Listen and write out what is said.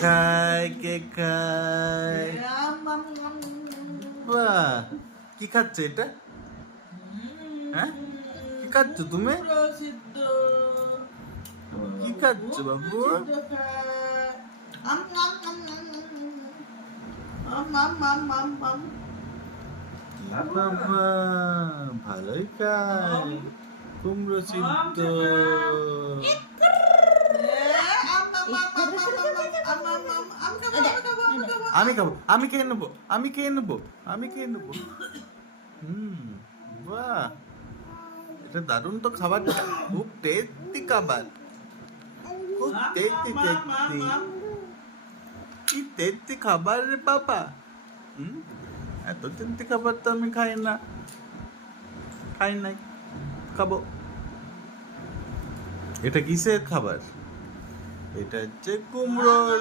খায় কে খায়? বাহ, কি খাচ্ছ এটা? হ্যাঁ, কি খাচ্ছ তুমি? সিদ্ধ কি খাচ্ছ বাবু? সিদ্ধ খায়। আম আম আম আম আম আম আম আম বাবা, ভালোই খায় কুমড়ো সিদ্ধ। আমি খাবো, আমি খেয়ে নেবো, আমি খেয়ে নেবো, আমি খেয়ে নেবো। বাহ, এটা দারুণ তো খাবারটা, খুব টেস্টি খাবার, খুব টেস্টি টেস্টি। কি টেস্টি খাবার রে বাবা। এত টেস্টি খাবার তো আমি খাই না, খাই নাই, খাবো। এটা কিসের খাবার? এটা হচ্ছে কুমড়োর